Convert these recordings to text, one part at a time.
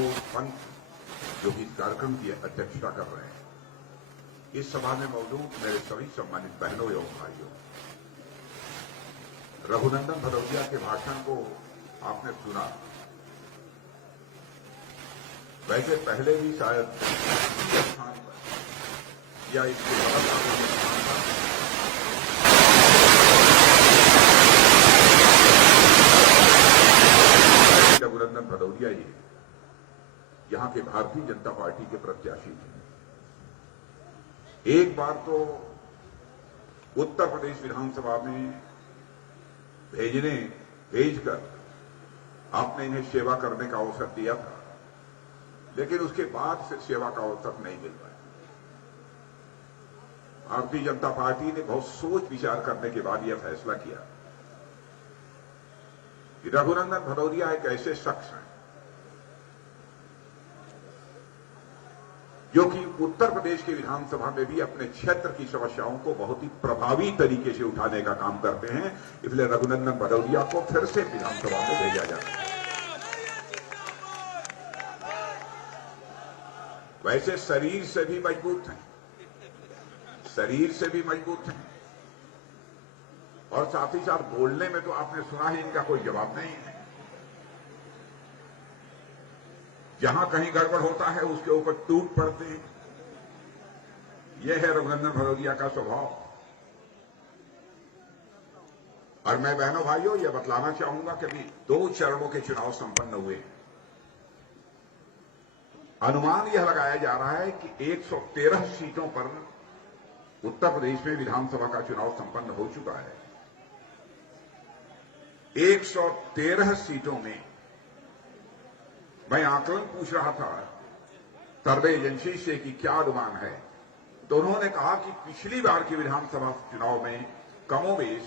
यादव पंत जो कि इस कार्यक्रम की अध्यक्षता कर रहे हैं, इस सभा में मौजूद मेरे सभी सम्मानित बहनों एवं भाइयों, रघुनंदन भदौरिया के भाषण को आपने सुना। वैसे पहले भी शायद स्थान पर या इसके रघुनंदन भदौरिया जी यहां के भारतीय जनता पार्टी के प्रत्याशी थे। एक बार तो उत्तर प्रदेश विधानसभा में भेजकर आपने इन्हें सेवा करने का अवसर दिया था, लेकिन उसके बाद फिर सेवा का अवसर नहीं मिल पाया। भारतीय जनता पार्टी ने बहुत सोच विचार करने के बाद यह फैसला किया कि रघुनंदन भदौरिया एक ऐसे शख्स हैं जो कि उत्तर प्रदेश के विधानसभा में भी अपने क्षेत्र की समस्याओं को बहुत ही प्रभावी तरीके से उठाने का काम करते हैं। इसलिए रघुनंदन भदौरिया को फिर से विधानसभा में भेजा जाता है। वैसे शरीर से भी मजबूत हैं, और साथ ही साथ बोलने में तो आपने सुना ही इनका कोई जवाब नहीं है। जहां कहीं गड़बड़ होता है उसके ऊपर टूट पड़ते हैं। यह है रघुनंदन भदौरिया का स्वभाव। और मैं बहनों भाइयों यह बतलाना चाहूंगा कि अभी 2 चरणों के चुनाव संपन्न हुए। अनुमान यह लगाया जा रहा है कि 113 सीटों पर उत्तर प्रदेश में विधानसभा का चुनाव संपन्न हो चुका है। 113 सीटों में मैं आकलन पूछ रहा था सर्वे एजेंसी से कि क्या अनुमान है, तो उन्होंने कहा कि पिछली बार के विधानसभा चुनाव में कमोबेश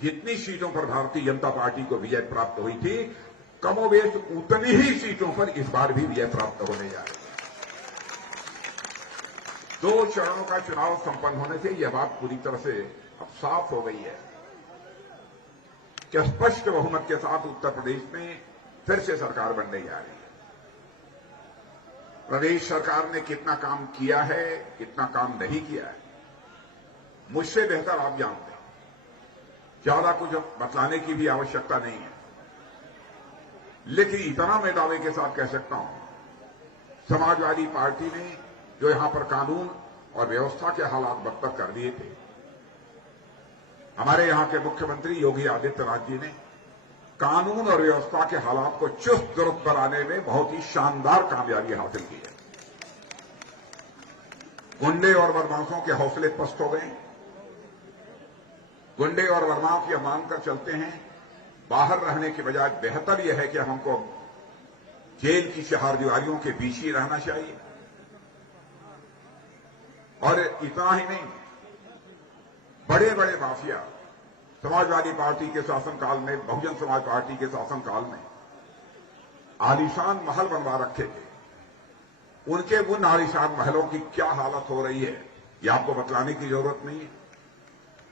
जितनी सीटों पर भारतीय जनता पार्टी को विजय प्राप्त हुई थी, कमोबेश उतनी ही सीटों पर इस बार भी विजय प्राप्त होने जा रही है। 2 चरणों का चुनाव संपन्न होने से यह बात पूरी तरह से अब साफ हो गई है कि स्पष्ट बहुमत के साथ उत्तर प्रदेश में फिर से सरकार बनने जा रही है। प्रदेश सरकार ने कितना काम किया है, कितना काम नहीं किया है, मुझसे बेहतर आप जानते हैं। ज्यादा कुछ बतलाने की भी आवश्यकता नहीं है, लेकिन इतना मैं दावे के साथ कह सकता हूं, समाजवादी पार्टी ने जो यहां पर कानून और व्यवस्था के हालात बदतर कर दिए थे, हमारे यहां के मुख्यमंत्री योगी आदित्यनाथ जी ने कानून और व्यवस्था के हालात को चुस्त दुरुस्त बनाने में बहुत ही शानदार कामयाबी हासिल की है। गुंडे और बदमाशों के हौसले पस्त हो गए। गुंडे और बदमाश यह मानकर चलते हैं बाहर रहने के बजाय बेहतर यह है कि हमको जेल की चारदीवारियों के बीच ही रहना चाहिए। और इतना ही नहीं, बड़े बड़े माफिया समाजवादी पार्टी के शासनकाल में, बहुजन समाज पार्टी के शासनकाल में आलीशान महल बनवा रखे थे। उनके उन आलीशान महलों की क्या हालत हो रही है यह आपको बतलाने की जरूरत नहीं है।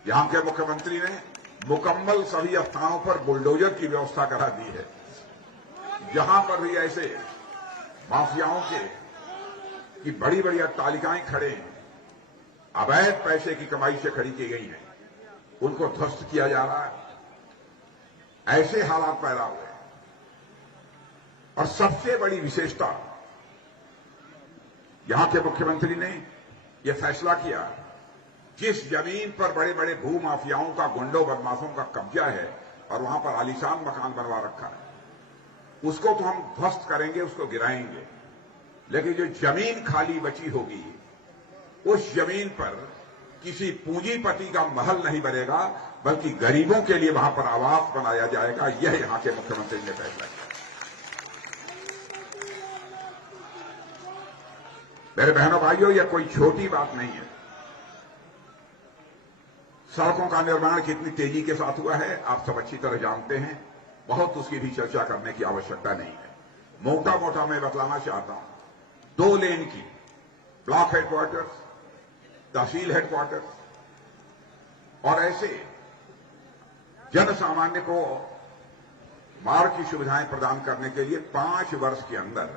यहां के मुख्यमंत्री ने मुकम्मल सभी स्थानों पर बुलडोजर की व्यवस्था करा दी है। जहां पर भी ऐसे माफियाओं की बड़ी बड़ी अट्टालिकाएं खड़े हैं, अवैध पैसे की कमाई से खड़ी की गई हैं, उनको ध्वस्त किया जा रहा है। ऐसे हालात पैदा हुए। और सबसे बड़ी विशेषता, यहां के मुख्यमंत्री ने यह फैसला किया, जिस जमीन पर बड़े बड़े भूमाफियाओं का, गुंडों बदमाशों का कब्जा है और वहां पर आलीशान मकान बनवा रखा है, उसको तो हम ध्वस्त करेंगे, उसको गिराएंगे, लेकिन जो जमीन खाली बची होगी उस जमीन पर किसी पूंजीपति का महल नहीं बनेगा, बल्कि गरीबों के लिए वहां पर आवास बनाया जाएगा। यह यहां के मुख्यमंत्री ने फैसला किया। मेरे बहनों भाइयों, यह कोई छोटी बात नहीं है। सड़कों का निर्माण कितनी तेजी के साथ हुआ है आप सब अच्छी तरह जानते हैं, बहुत उसकी भी चर्चा करने की आवश्यकता नहीं है। मोटा मोटा मैं बतलाना चाहता हूं, 2 लेन की ब्लॉक हेडक्वार्टर्स, तहसील हेडक्वार्टर्स और ऐसे जन सामान्य को मार्ग की सुविधाएं प्रदान करने के लिए 5 वर्ष के अंदर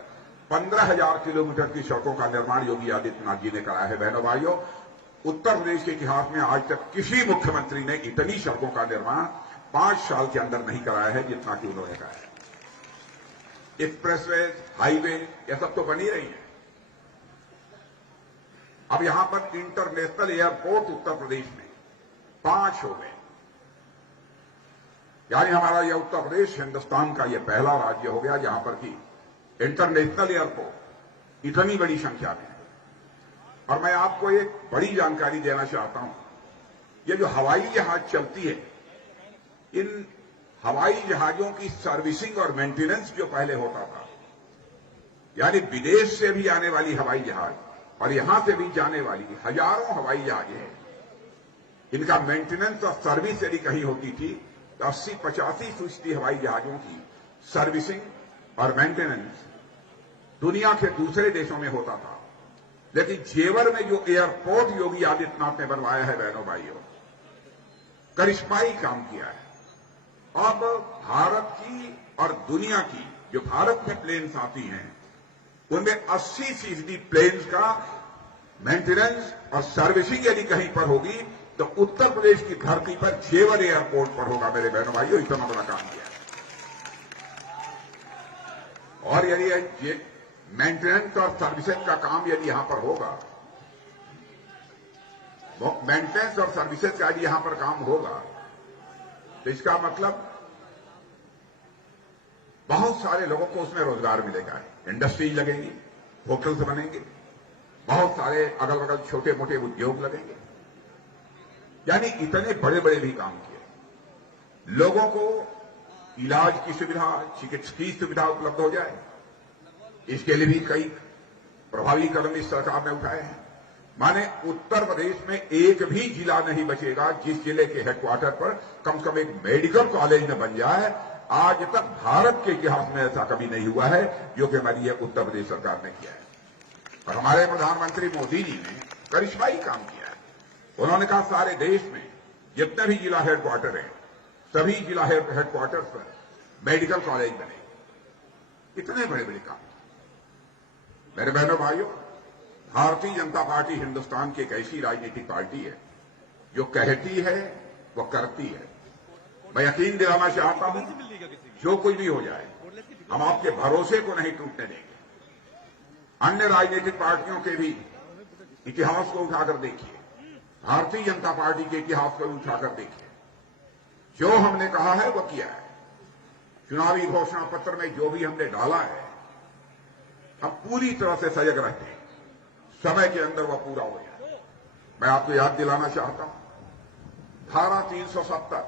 15,000 किलोमीटर की सड़कों का निर्माण योगी आदित्यनाथ जी ने कराया है। बहनों भाइयों, उत्तर प्रदेश के इतिहास में आज तक किसी मुख्यमंत्री ने इतनी सड़कों का निर्माण 5 साल के अंदर नहीं कराया है जितना कि उन्होंने कराया है। एक्सप्रेसवे, हाईवे, ये सब तो बनी रही है। अब यहां पर इंटरनेशनल एयरपोर्ट उत्तर प्रदेश में 5 हो गए, यानी हमारा यह उत्तर प्रदेश हिंदुस्तान का यह पहला राज्य हो गया जहां पर कि इंटरनेशनल एयरपोर्ट इतनी बड़ी संख्या में है। और मैं आपको एक बड़ी जानकारी देना चाहता हूं, ये जो हवाई जहाज चलती है, इन हवाई जहाजों की सर्विसिंग और मेंटेनेंस जो पहले होता था, यानी विदेश से भी आने वाली हवाई जहाज और यहां से भी जाने वाली हजारों हवाई जहाजें हैं, इनका मेंटेनेंस और सर्विस यदि कहीं होती थी तो 80-85% हवाई जहाजों की सर्विसिंग और मेंटेनेंस दुनिया के दूसरे देशों में होता था। लेकिन जेवर में जो एयरपोर्ट योगी आदित्यनाथ ने बनवाया है, बहनों भाइयों, करिश्माई काम किया है। अब भारत की और दुनिया की जो भारत में प्लेन्स आती हैं, उनमें 80% प्लेन्स का मेंटेनेंस और सर्विसिंग यदि कहीं पर होगी तो उत्तर प्रदेश की धरती पर जेवर एयरपोर्ट पर होगा। मेरे बहनों भाइयों, इतना बड़ा काम किया है। और यदि ये मेंटेनेंस और सर्विसेज का काम यदि यहां पर होगा, मेंटेनेंस और सर्विसेज का यदि यहां पर काम होगा, तो इसका मतलब बहुत सारे लोगों को उसमें रोजगार मिलेगा, इंडस्ट्रीज लगेंगी, होटल्स बनेंगे, बहुत सारे अगल बगल छोटे मोटे उद्योग लगेंगे, यानी इतने बड़े बड़े भी काम किए। लोगों को इलाज की सुविधा, चिकित्सा की सुविधा उपलब्ध हो जाए, इसके लिए भी कई प्रभावी कदम इस सरकार ने उठाए हैं। माने उत्तर प्रदेश में एक भी जिला नहीं बचेगा जिस जिले के हेडक्वार्टर पर कम से कम एक मेडिकल कॉलेज न बन जाए। आज तक भारत के इतिहास में ऐसा कभी नहीं हुआ है, जो कि हमारी यह उत्तर प्रदेश सरकार ने किया है। और हमारे प्रधानमंत्री मोदी जी ने करिश्माई काम किया है। उन्होंने कहा सारे देश में जितने भी जिला हेडक्वार्टर हैं, सभी जिला हेडक्वार्टर्स पर मेडिकल कॉलेज बने। इतने बड़े बड़े काम। मेरे बहनों भाइयों, भारतीय जनता पार्टी हिंदुस्तान की एक ऐसी राजनीतिक पार्टी है जो कहती है वो करती है। मैं यकीन दिलाना चाहता हूं, जो कुछ भी हो जाए, हम आपके भरोसे को नहीं टूटने देंगे। अन्य राजनीतिक पार्टियों के भी इतिहास को उठाकर देखिए, भारतीय जनता पार्टी के इतिहास को उठाकर देखिए। जो हमने कहा है वो किया है। चुनावी घोषणा पत्र में जो भी हमने डाला है, हम पूरी तरह से सजग रहते हैं, समय के अंदर वह पूरा हो जाए। मैं आपको याद दिलाना चाहता हूं, धारा 370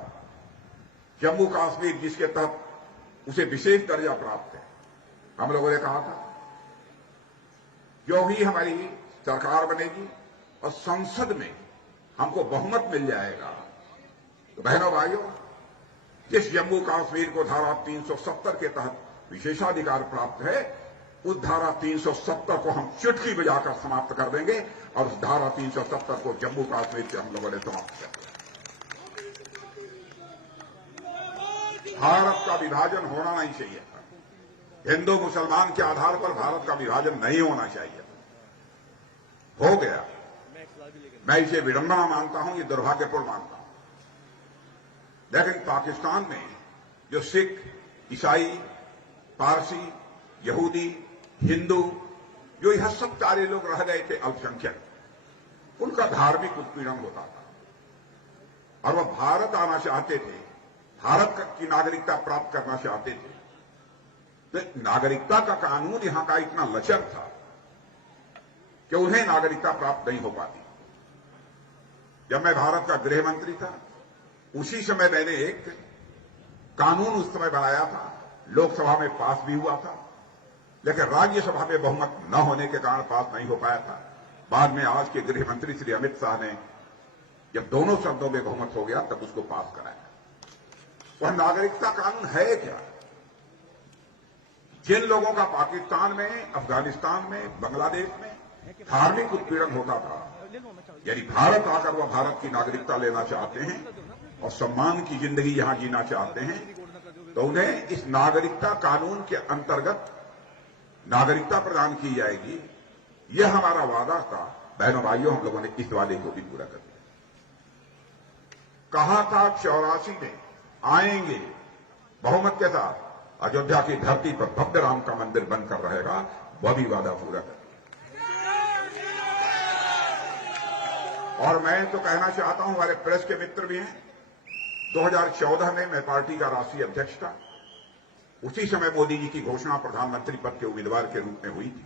जम्मू कश्मीर, जिसके तहत उसे विशेष दर्जा प्राप्त है, हम लोगों ने कहा था जो भी हमारी सरकार बनेगी और संसद में हमको बहुमत मिल जाएगा, तो बहनों भाइयों, जिस जम्मू कश्मीर को धारा 370 के तहत विशेषाधिकार प्राप्त है, उस धारा 370 को हम चुटकी बजाकर समाप्त कर देंगे और उस धारा 370 को जम्मू कश्मीर से हम लोगों ने समाप्त कर दिया। भारत का विभाजन होना नहीं चाहिए था। हिंदू मुसलमान के आधार पर भारत का विभाजन नहीं होना चाहिए था। हो गया। मैं इसे विडंबना मानता हूं, ये दुर्भाग्यपूर्ण मानता हूं। लेकिन पाकिस्तान में जो सिख, ईसाई, पारसी, यहूदी, हिंदू, जो यह सब सारे लोग रह गए थे अल्पसंख्यक, उनका धार्मिक उत्पीड़न होता था और वह भारत आना चाहते थे, भारत की नागरिकता प्राप्त करना चाहते थे। तो नागरिकता का कानून यहां का इतना लचर था कि उन्हें नागरिकता प्राप्त नहीं हो पाती। जब मैं भारत का गृह मंत्री था, उसी समय मैंने एक कानून उस समय बनाया था, लोकसभा में पास भी हुआ था, लेकिन राज्यसभा में बहुमत न होने के कारण पास नहीं हो पाया था। बाद में आज के गृह मंत्री श्री अमित शाह ने, जब दोनों सदनों में बहुमत हो गया, तब उसको पास कराया। वह नागरिकता कानून है क्या? जिन लोगों का पाकिस्तान में, अफगानिस्तान में, बांग्लादेश में धार्मिक उत्पीड़न होता था, यदि भारत आकर वह भारत की नागरिकता लेना चाहते हैं और सम्मान की जिंदगी यहां जीना चाहते हैं, तो उन्हें इस नागरिकता कानून के अंतर्गत नागरिकता प्रदान की जाएगी, यह हमारा वादा था। बहनों भाइयों, हम लोगों ने इस वादे को भी पूरा कर दिया। कहा था 84 में आएंगे बहुमत के साथ, अयोध्या की धरती पर भव्य राम का मंदिर बनकर रहेगा, वह भी वादा पूरा कर दिया। और मैं तो कहना चाहता हूं, हमारे प्रेस के मित्र भी हैं, 2014 में मैं पार्टी का राष्ट्रीय अध्यक्ष था। उसी समय मोदी जी की घोषणा प्रधानमंत्री पद के उम्मीदवार के रूप में हुई थी,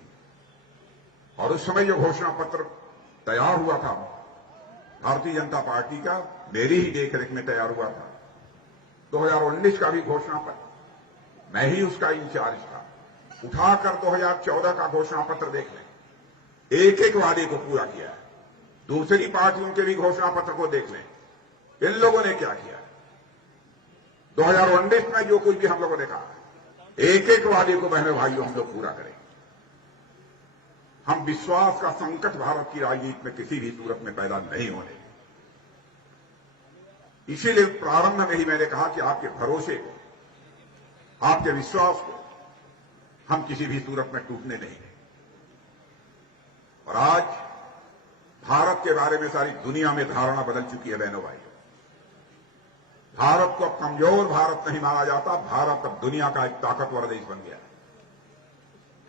और उस समय जो घोषणा पत्र तैयार हुआ था भारतीय जनता पार्टी का, मेरी ही देखरेख में तैयार हुआ था। 2019 का भी घोषणा पत्र मैं ही उसका इंचार्ज था। उठाकर 2014 का घोषणा पत्र देख लें, एक एक वादे को पूरा किया है। दूसरी पार्टियों के भी घोषणा पत्र को देख लें, इन लोगों ने क्या किया। 2019 में जो कुछ भी हम लोगों ने कहा, एक एक वादे को बहनों भाइयों हम लोग पूरा करेंगे। हम विश्वास का संकट भारत की राजनीति में किसी भी सूरत में पैदा नहीं होने। इसीलिए प्रारंभ में ही मैंने कहा कि आपके भरोसे को, आपके विश्वास को हम किसी भी सूरत में टूटने नहीं देंगे। और आज भारत के बारे में सारी दुनिया में धारणा बदल चुकी है बहनों भाइयों। भारत को अब कमजोर भारत नहीं माना जाता, भारत अब दुनिया का एक ताकतवर देश बन गया है।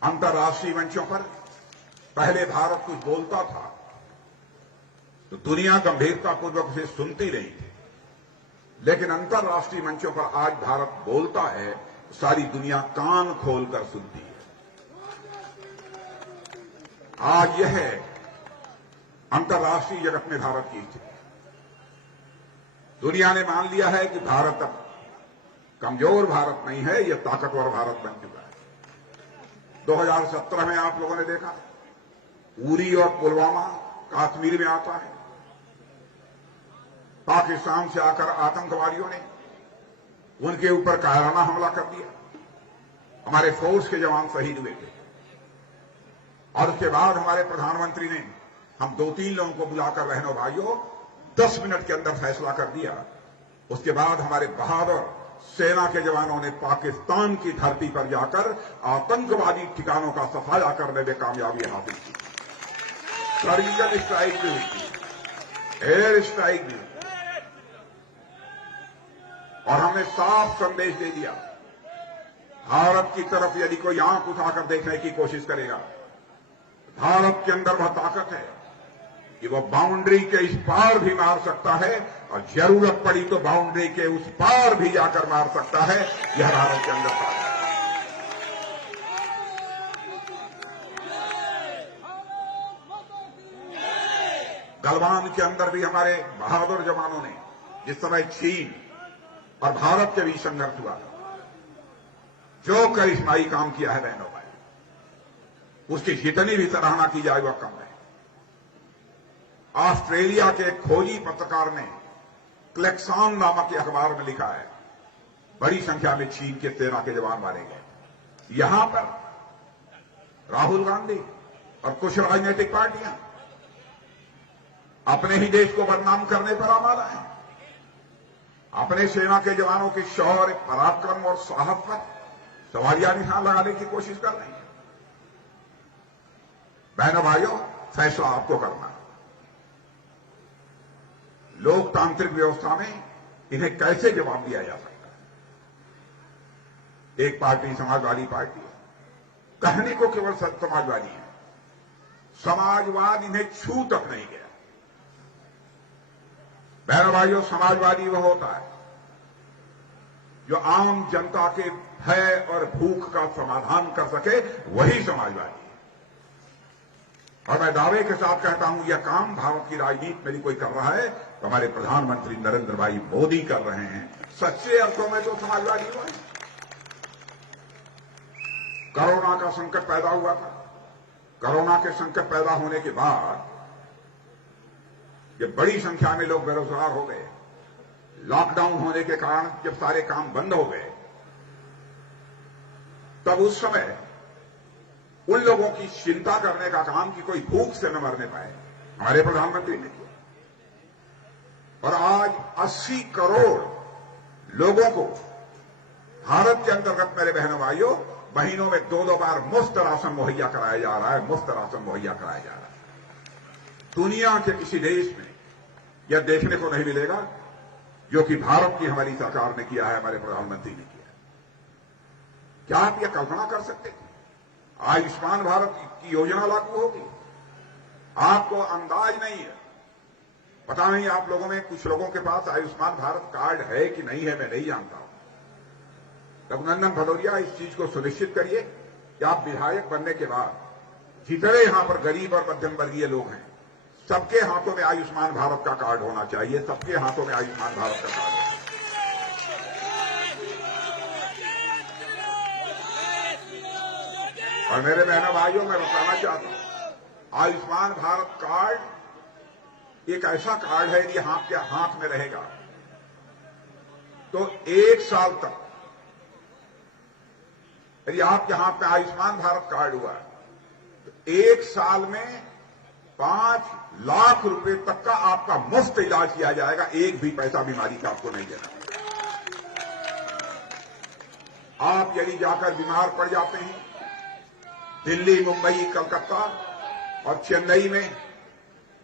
अंतर्राष्ट्रीय मंचों पर पहले भारत कुछ बोलता था तो दुनिया गंभीरतापूर्वक उसे सुनती रही थी, लेकिन अंतर्राष्ट्रीय मंचों पर आज भारत बोलता है तो सारी दुनिया कान खोलकर सुनती है। आज यह है अंतर्राष्ट्रीय जगत में भारत की स्थिति। दुनिया ने मान लिया है कि भारत अब कमजोर भारत नहीं है, यह ताकतवर भारत बन चुका है। 2017 में आप लोगों ने देखा, उरी और पुलवामा कश्मीर में आता है। पाकिस्तान से आकर आतंकवादियों ने उनके ऊपर कायराना हमला कर दिया। हमारे फोर्स के जवान शहीद हुए थे, और उसके बाद हमारे प्रधानमंत्री ने हम 2-3 लोगों को बुलाकर, बहनों भाइयों, 10 मिनट के अंदर फैसला कर दिया। उसके बाद हमारे बहादुर सेना के जवानों ने पाकिस्तान की धरती पर जाकर आतंकवादी ठिकानों का सफाया करने में कामयाबी हासिल की। सर्जिकल स्ट्राइक भी हुई थी, एयर स्ट्राइक भी हुई, और हमने साफ संदेश दे दिया, भारत की तरफ यदि कोई आंख उठाकर देखने की कोशिश करेगा, भारत के अंदर वह ताकत है कि वह बाउंड्री के इस पार भी मार सकता है, और जरूरत पड़ी तो बाउंड्री के उस पार भी जाकर मार सकता है। यह भारत के अंदर ताकत है। गलवान के अंदर भी हमारे बहादुर जवानों ने, जिस समय चीन और भारत के बीच संघर्ष हुआ, जो करिश्माई काम किया है बहनों भाई, उसकी जितनी भी सराहना की जाए वह कम है। ऑस्ट्रेलिया के खोजी पत्रकार ने क्लेक्सान नामक अखबार में लिखा है, बड़ी संख्या में चीन के सेना के जवान मारे गए। यहां पर राहुल गांधी और कुछ राजनीतिक पार्टियां अपने ही देश को बदनाम करने पर आमादा है। अपने सेना के जवानों के शौर्य, पराक्रम और साहस पर सवालिया निशान लगाने की कोशिश कर रही है। बहनों भाइयों, फैसला आपको करना है। लोकतांत्रिक व्यवस्था में इन्हें कैसे जवाब दिया जा सकता है। एक पार्टी समाजवादी पार्टी है, कहने को केवल समाजवादी है, समाजवाद इन्हें छू तक नहीं गया। बहनों भाइयों, समाजवादी वह होता है जो आम जनता के भय और भूख का समाधान कर सके, वही समाजवादी है। और मैं दावे के साथ कहता हूं, यह काम भारत की राजनीति में भी कोई कर रहा है तो हमारे प्रधानमंत्री नरेंद्र भाई मोदी कर रहे हैं। सच्चे अर्थों में तो समाजवादी हुआ है। कोरोना का संकट पैदा हुआ था। कोरोना के संकट पैदा होने के बाद जब बड़ी संख्या में लोग बेरोजगार हो गए, लॉकडाउन होने के कारण जब सारे काम बंद हो गए, तब उस समय उन लोगों की चिंता करने का काम कि कोई भूख से न मरने पाए, हमारे प्रधानमंत्री ने किया। और आज 80 करोड़ लोगों को भारत के अंतर्गत, मेरे बहनों भाइयों, महीनों में 2-2 बार मुफ्त राशन मुहैया कराया जा रहा है, मुफ्त राशन मुहैया कराया जा रहा है। दुनिया के किसी देश में यह देखने को नहीं मिलेगा जो कि भारत की हमारी सरकार ने किया है, हमारे प्रधानमंत्री ने किया है। क्या आप यह कल्पना कर सकते थे आयुष्मान भारत की योजना लागू होगी? आपको अंदाज नहीं है, पता नहीं आप लोगों में कुछ लोगों के पास आयुष्मान भारत कार्ड है कि नहीं है, मैं नहीं जानता हूं। रघुनंदन भदौरिया, इस चीज को सुनिश्चित करिए कि आप विधायक बनने के बाद जितने यहां पर गरीब और मध्यम वर्गीय लोग हैं, सबके हाथों में आयुष्मान भारत का कार्ड होना चाहिए, सबके हाथों में आयुष्मान भारत का कार्ड होना चाहिए। और मेरे बहनों भाइयों, मैं बताना चाहता हूं, आयुष्मान भारत कार्ड एक ऐसा कार्ड है, यदि आपके हाथ में रहेगा तो 1 साल तक, यदि आपके हाथ में आयुष्मान भारत कार्ड हुआ तो 1 साल में 5 लाख रुपए तक का आपका मुफ्त इलाज किया जाएगा। एक भी पैसा बीमारी का आपको नहीं देना। आप यदि जाकर बीमार पड़ जाते हैं, दिल्ली, मुंबई, कलकत्ता और चेन्नई में,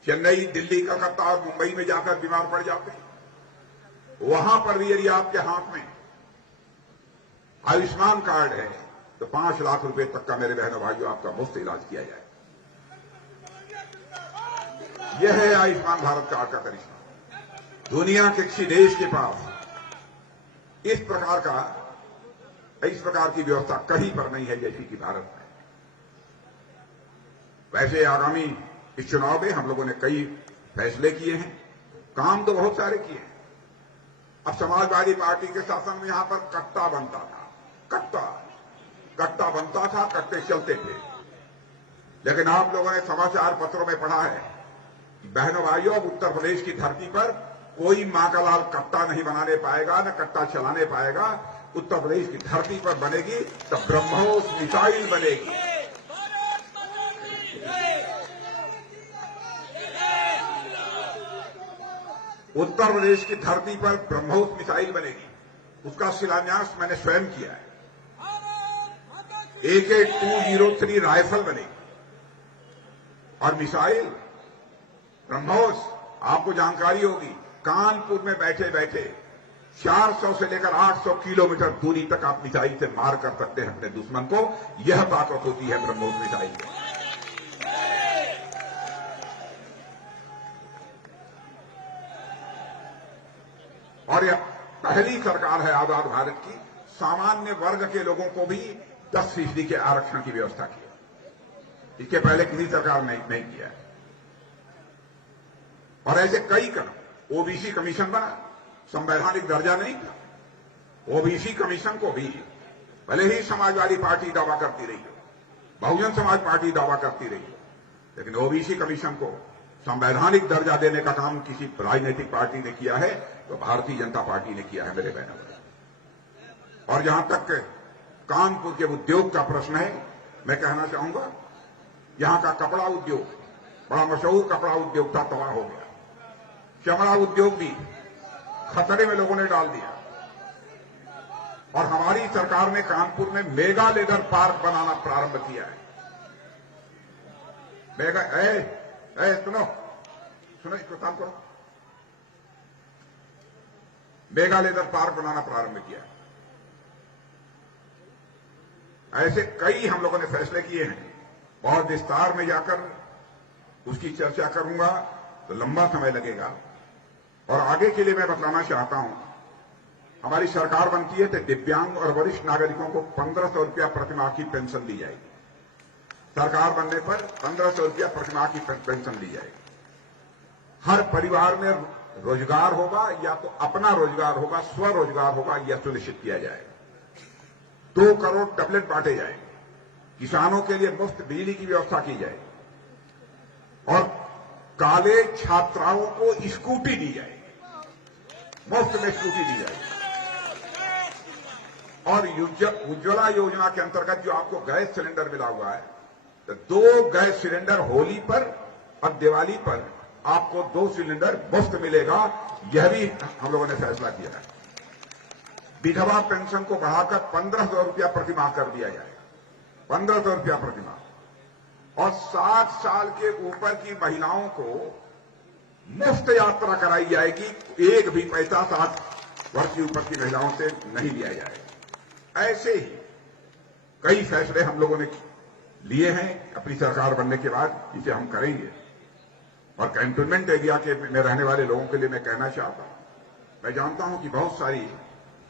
चेन्नई, दिल्ली, कलकत्ता और मुंबई में जाकर बीमार पड़ जाते हैं, वहां पर भी यदि आपके हाथ में आयुष्मान कार्ड है तो 5 लाख रुपए तक का, मेरे बहनों भाइयों, आपका मुफ्त इलाज किया जाए। यह है आयुष्मान भारत कार्ड का करिश्मा। दुनिया के किसी देश के पास इस प्रकार की व्यवस्था कहीं पर नहीं है जैसी कि भारत में। वैसे आगामी इस चुनाव में हम लोगों ने कई फैसले किए हैं, काम तो बहुत सारे किए हैं। अब समाजवादी पार्टी के शासन में यहां पर कट्टा बनता था, कट्टा बनता था, कट्टे चलते थे। लेकिन आप लोगों ने समाचार पत्रों में पढ़ा है कि बहनों भाइयों, अब उत्तर प्रदेश की धरती पर कोई मां का लाल कट्टा नहीं बनाने पाएगा, न कट्टा चलाने पाएगा। उत्तर प्रदेश की धरती पर बनेगी तो ब्रह्मोस मिसाइल बनेगी। उत्तर प्रदेश की धरती पर ब्रह्मोस मिसाइल बनेगी। उसका शिलान्यास मैंने स्वयं किया है। AK-203 राइफल बनेगी और मिसाइल ब्रह्मोस, आपको जानकारी होगी, कानपुर में बैठे बैठे 400 से लेकर 800 किलोमीटर दूरी तक आप मिसाइल से मार कर सकते हैं अपने दुश्मन को। यह ताकत होती है ब्रह्मोस मिसाइल की। और यह पहली सरकार है आजाद भारत की, सामान्य वर्ग के लोगों को भी 10% के आरक्षण की व्यवस्था की। इसके पहले किसी सरकार ने नहीं किया है। और ऐसे कई कदम, ओबीसी कमीशन बना, संवैधानिक दर्जा नहीं था। ओबीसी कमीशन को भी भले ही समाजवादी पार्टी दावा करती रही हो, बहुजन समाज पार्टी दावा करती रही हो, लेकिन ओबीसी कमीशन को संवैधानिक दर्जा देने का काम किसी राजनीतिक पार्टी ने किया है तो भारतीय जनता पार्टी ने किया है, मेरे बहनों। और जहां तक कानपुर के उद्योग का प्रश्न है, मैं कहना चाहूंगा, यहां का कपड़ा उद्योग, बड़ा मशहूर कपड़ा उद्योग था, तबाह हो गया। चमड़ा उद्योग भी खतरे में लोगों ने डाल दिया। और हमारी सरकार ने कानपुर में मेगा लेदर पार्क बनाना प्रारंभ किया है। मेगा, सुनो इसको काम करो। मेगा लेदर पार्क बनाना प्रारंभ किया है। ऐसे कई हम लोगों ने फैसले किए हैं। बहुत विस्तार में जाकर उसकी चर्चा करूंगा तो लंबा समय लगेगा। और आगे के लिए मैं बताना चाहता हूं, हमारी सरकार बनती है तो दिव्यांग और वरिष्ठ नागरिकों को 1500 रुपया प्रतिमाह की पेंशन दी जाएगी। सरकार बनने पर 1500 रुपया प्रतिमाह की पेंशन दी जाएगी। हर परिवार में रोजगार होगा, या तो अपना रोजगार होगा, स्वरोजगार होगा, यह सुनिश्चित किया जाएगा। 2 करोड़ टैबलेट बांटे जाएंगे। किसानों के लिए मुफ्त बिजली की व्यवस्था की जाएगी। और कॉलेज छात्राओं को स्कूटी दी जाएगी, मुफ्त में स्कूटी दी जाएगी। और उज्ज्वला योजना के अंतर्गत जो आपको गैस सिलेंडर मिला हुआ है, तो 2 गैस सिलेंडर होली पर और दिवाली पर आपको 2 सिलेंडर मुफ्त मिलेगा। यह भी हम लोगों ने फैसला किया है। विधवा पेंशन को बढ़ाकर 1500 रुपया प्रतिमाह कर दिया जाएगा। 1,500 प्रतिमाह और 60 साल के ऊपर की महिलाओं को मुफ्त यात्रा कराई जाएगी। एक भी पैसा 60 वर्ष के ऊपर की महिलाओं से नहीं लिया जाएगा। ऐसे ही कई फैसले हम लोगों ने लिए हैं अपनी सरकार बनने के बाद, इसे हम करेंगे। और कैंटोनमेंट एरिया के में रहने वाले लोगों के लिए मैं कहना चाहता हूं, मैं जानता हूं कि बहुत सारी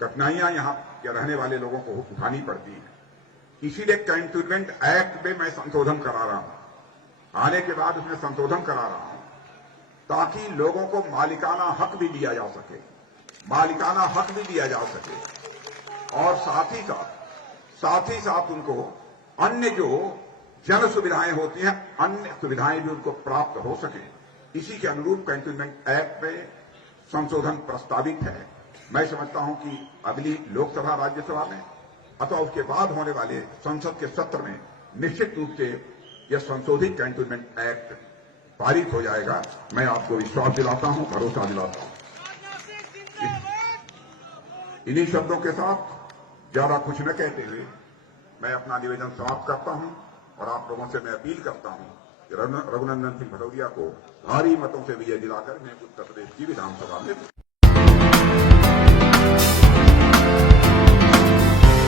कठिनाइयां यहां के रहने वाले लोगों को उठानी पड़ती हैं, इसीलिए कैंटोनमेंट एक्ट में मैं संशोधन करा रहा हूं। आने के बाद उसमें संशोधन करा रहा हूं ताकि लोगों को मालिकाना हक भी दिया जा सके, मालिकाना हक भी दिया जा सके और साथ ही साथ उनको अन्य जो जन सुविधाएं होती हैं, अन्य सुविधाएं भी उनको प्राप्त हो सके। इसी के अनुरूप कैंटोनमेंट एक्ट में संशोधन प्रस्तावित है। मैं समझता हूं कि अगली लोकसभा राज्यसभा में अथवा उसके बाद होने वाले संसद के सत्र में निश्चित रूप से यह संशोधित कैंटोनमेंट एक्ट पारित हो जाएगा। मैं आपको विश्वास दिलाता हूं, भरोसा दिलाता हूं। इन्हीं शब्दों के साथ ज्यादा कुछ न कहते हुए मैं अपना निवेदन समाप्त करता हूं और आप लोगों से मैं अपील करता हूं कि रघुनंदन सिंह भदौरिया को भारी मतों से विजय दिलाकर मैं उत्तर प्रदेश की विधानसभा में